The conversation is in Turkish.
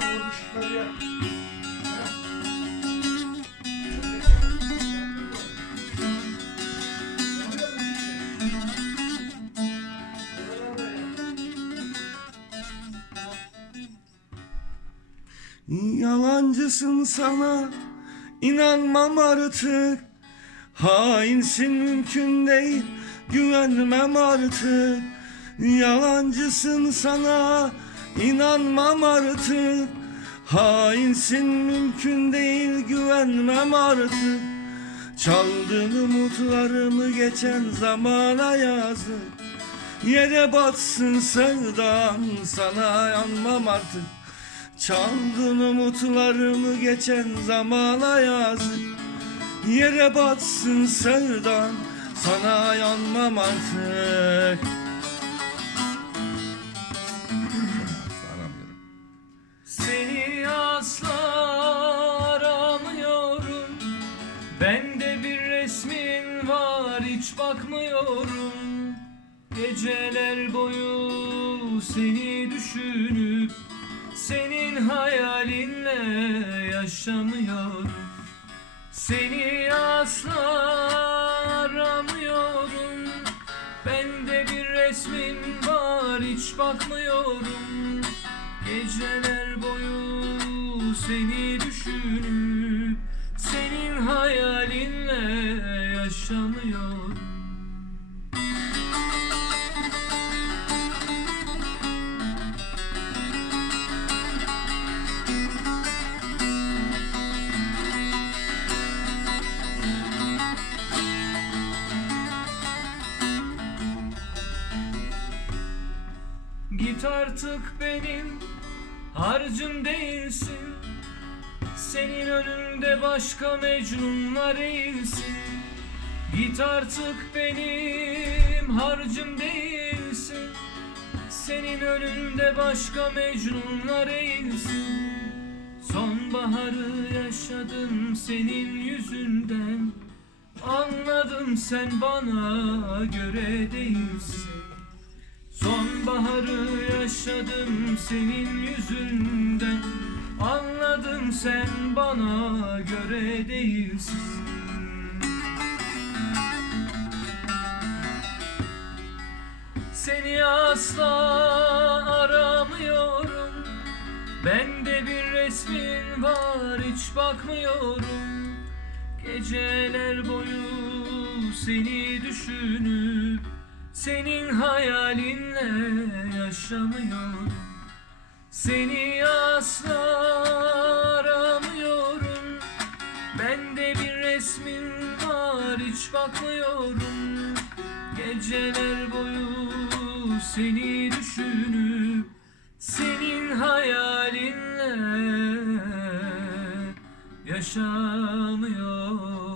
ışıkları yak. Yalancısın sana inanmam artık Hainsin mümkün değil güvenmem artık Yalancısın sana inanmam artık. Hainsin mümkün değil güvenmem artık. Çaldığın umutlarımı geçen zamana yazık. Yere batsın sevdan sana yanmam artık. Çaldın umutlarımı geçen zamana yazık. Yere batsın sevdan sana yanmam artık Bende bir resmin var hiç bakmıyorum. Geceler boyu seni düşünüp Senin hayalinle yaşamıyorum. Seni asla aramıyorum. Bende bir resmin var hiç bakmıyorum. Geceler boyu seni düşünüp Senin hayalinle yaşamıyorum Git artık benim harcım değilsin Senin önünde başka mecnunlar eğilsin. Git artık benim harcım değilsin. Senin önünde başka mecnunlar eğilsin. Sonbaharı yaşadım senin yüzünden. Anladım sen bana göre değilsin. Sonbaharı yaşadım senin yüzünden Anladım sen bana göre değilsin. Seni asla aramıyorum. Bende bir resmin var hiç bakmıyorum. Geceler boyu seni düşünüp Senin hayalinle yaşamıyorum Seni asla aramıyorum. Bende bir resmin var hiç bakmıyorum. Geceler boyu seni düşünüp Senin hayalinle yaşamıyorum